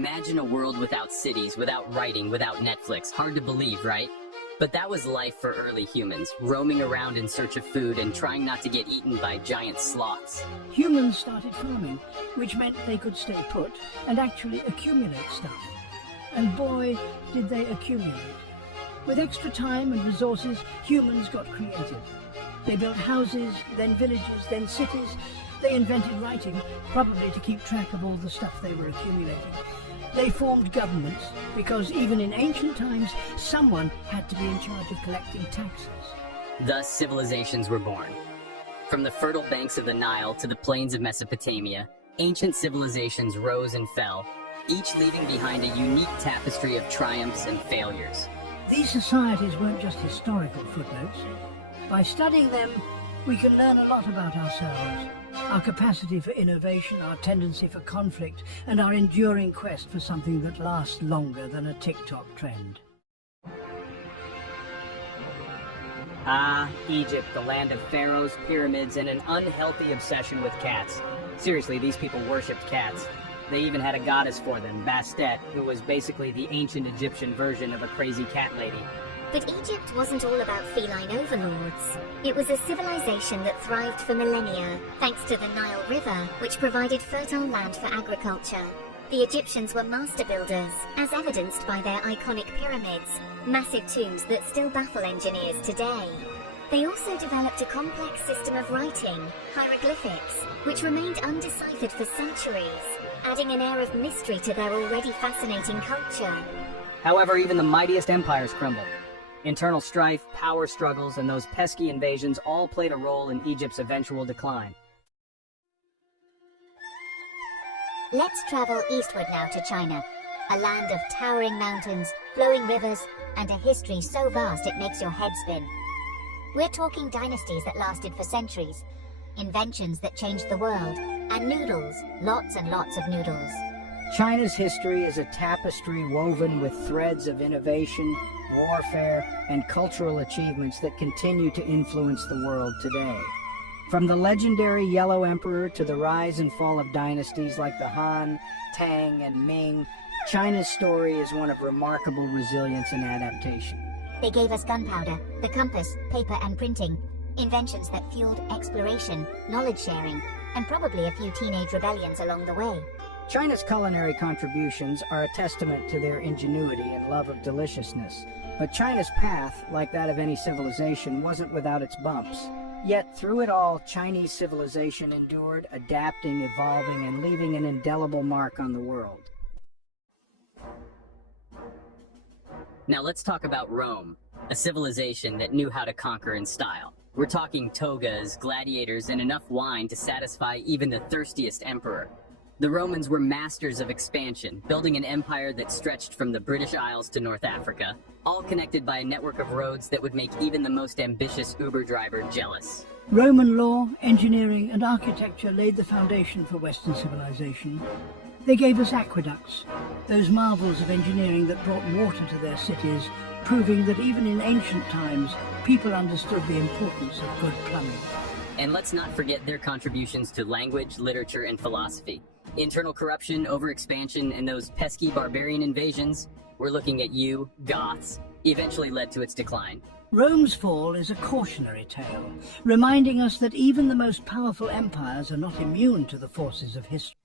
Imagine a world without cities, without writing, without Netflix. Hard to believe, right? But that was life for early humans, roaming around in search of food and trying not to get eaten by giant sloths. Humans started farming, which meant they could stay put and actually accumulate stuff. And boy, did they accumulate. With extra time and resources, humans got creative. They built houses, then villages, then cities. They invented writing, probably to keep track of all the stuff they were accumulating. They formed governments, because even in ancient times, someone had to be in charge of collecting taxes. Thus, civilizations were born. From the fertile banks of the Nile to the plains of Mesopotamia, ancient civilizations rose and fell, each leaving behind a unique tapestry of triumphs and failures. These societies weren't just historical footnotes. By studying them, we can learn a lot about ourselves, our capacity for innovation, our tendency for conflict, and our enduring quest for something that lasts longer than a TikTok trend. Ah, Egypt, the land of pharaohs, pyramids, and an unhealthy obsession with cats. Seriously, these people worshipped cats. They even had a goddess for them, Bastet, who was basically the ancient Egyptian version of a crazy cat lady. But Egypt wasn't all about feline overlords. It was a civilization that thrived for millennia, thanks to the Nile River, which provided fertile land for agriculture. The Egyptians were master builders, as evidenced by their iconic pyramids, massive tombs that still baffle engineers today. They also developed a complex system of writing, hieroglyphics, which remained undeciphered for centuries, adding an air of mystery to their already fascinating culture. However, even the mightiest empires crumbled. Internal strife, power struggles, and those pesky invasions all played a role in Egypt's eventual decline. Let's travel eastward now to China, a land of towering mountains, flowing rivers, and a history so vast it makes your head spin. We're talking dynasties that lasted for centuries, inventions that changed the world, and noodles, lots and lots of noodles. China's history is a tapestry woven with threads of innovation, warfare, and cultural achievements that continue to influence the world today. From the legendary Yellow Emperor to the rise and fall of dynasties like the Han, Tang, and Ming, China's story is one of remarkable resilience and adaptation. They gave us gunpowder, the compass, paper, and printing, inventions that fueled exploration, knowledge sharing, and probably a few teenage rebellions along the way. China's culinary contributions are a testament to their ingenuity and love of deliciousness. But China's path, like that of any civilization, wasn't without its bumps. Yet through it all, Chinese civilization endured, adapting, evolving, and leaving an indelible mark on the world. Now let's talk about Rome, a civilization that knew how to conquer in style. We're talking togas, gladiators, and enough wine to satisfy even the thirstiest emperor. The Romans were masters of expansion, building an empire that stretched from the British Isles to North Africa, all connected by a network of roads that would make even the most ambitious Uber driver jealous. Roman law, engineering, and architecture laid the foundation for Western civilization. They gave us aqueducts, those marvels of engineering that brought water to their cities, proving that even in ancient times, people understood the importance of good plumbing. And let's not forget their contributions to language, literature, and philosophy. Internal corruption, overexpansion, and those pesky barbarian invasions, we're looking at you, Goths, eventually led to its decline. Rome's fall is a cautionary tale, reminding us that even the most powerful empires are not immune to the forces of history.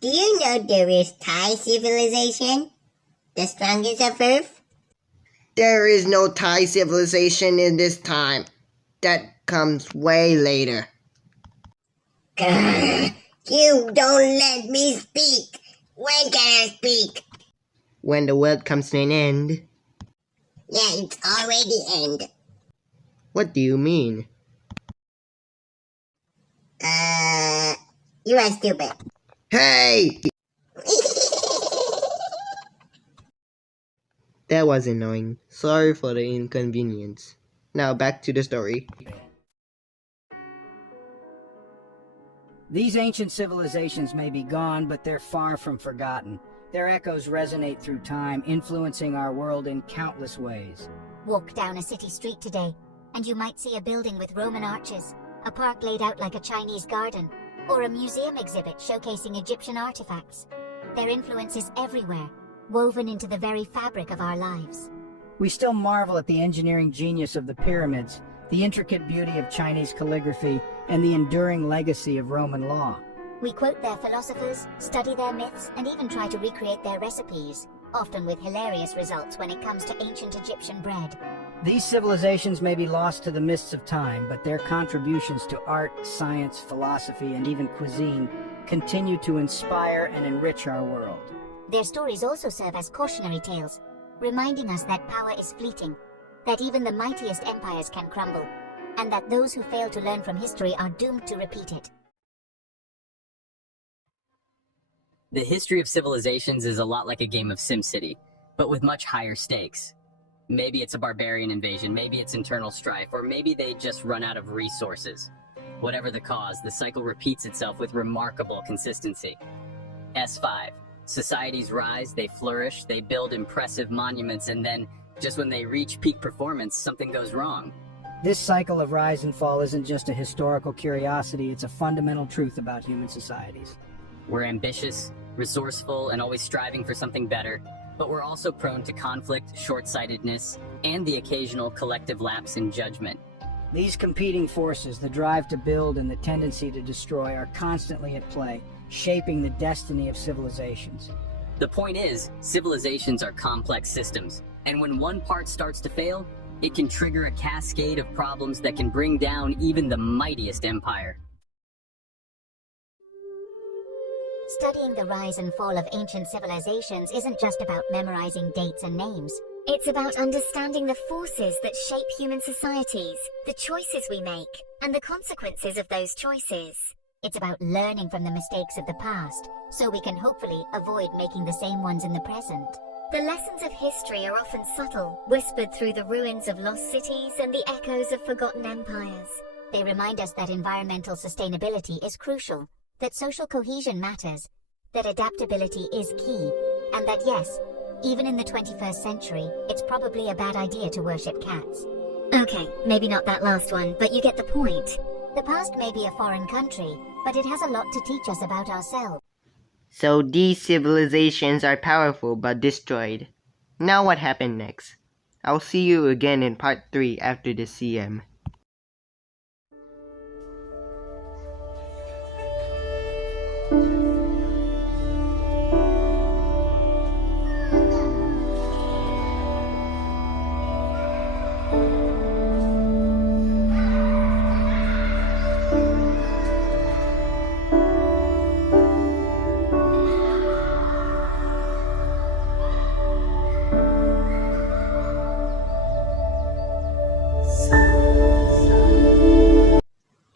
Do you know there is Thai civilization? The strongest of Earth? There is no Thai civilization in this time. That comes way later. Grrr. You don't let me speak. When can I speak? When the world comes to an end. Yeah, it's already end. What do you mean? You are stupid. Hey! That was annoying. Sorry for the inconvenience. Now back to the story. These ancient civilizations may be gone, but they're far from forgotten. Their echoes resonate through time, influencing our world in countless ways. Walk down a city street today, and you might see a building with Roman arches, a park laid out like a Chinese garden, or a museum exhibit showcasing Egyptian artifacts. Their influence is everywhere, woven into the very fabric of our lives. We still marvel at the engineering genius of the pyramids, the intricate beauty of Chinese calligraphy, and the enduring legacy of Roman law. We quote their philosophers, study their myths, and even try to recreate their recipes, often with hilarious results when it comes to ancient Egyptian bread. These civilizations may be lost to the mists of time, but their contributions to art, science, philosophy, and even cuisine continue to inspire and enrich our world. Their stories also serve as cautionary tales, reminding us that power is fleeting, that even the mightiest empires can crumble, and that those who fail to learn from history are doomed to repeat it. The history of civilizations is a lot like a game of SimCity, but with much higher stakes. Maybe it's a barbarian invasion, maybe it's internal strife, or maybe they just run out of resources. Whatever the cause, the cycle repeats itself with remarkable consistency. S5. Societies rise, they flourish, they build impressive monuments, and then, just when they reach peak performance, something goes wrong. This cycle of rise and fall isn't just a historical curiosity, it's a fundamental truth about human societies. We're ambitious, resourceful, and always striving for something better, but we're also prone to conflict, short-sightedness, and the occasional collective lapse in judgment. These competing forces, the drive to build and the tendency to destroy, are constantly at play, shaping the destiny of civilizations. The point is, civilizations are complex systems, and when one part starts to fail, it can trigger a cascade of problems that can bring down even the mightiest empire. Studying the rise and fall of ancient civilizations isn't just about memorizing dates and names. It's about understanding the forces that shape human societies, the choices we make, and the consequences of those choices. It's about learning from the mistakes of the past, so we can hopefully avoid making the same ones in the present. The lessons of history are often subtle, whispered through the ruins of lost cities and the echoes of forgotten empires. They remind us that environmental sustainability is crucial, that social cohesion matters, that adaptability is key, and that yes, even in the 21st century, it's probably a bad idea to worship cats. Okay, maybe not that last one, but you get the point. The past may be a foreign country, but it has a lot to teach us about ourselves. So these civilizations are powerful but destroyed. Now what happened next? I'll see you again in part 3 after the CM.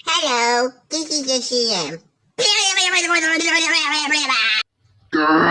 Hello, this is the CM. Grrr.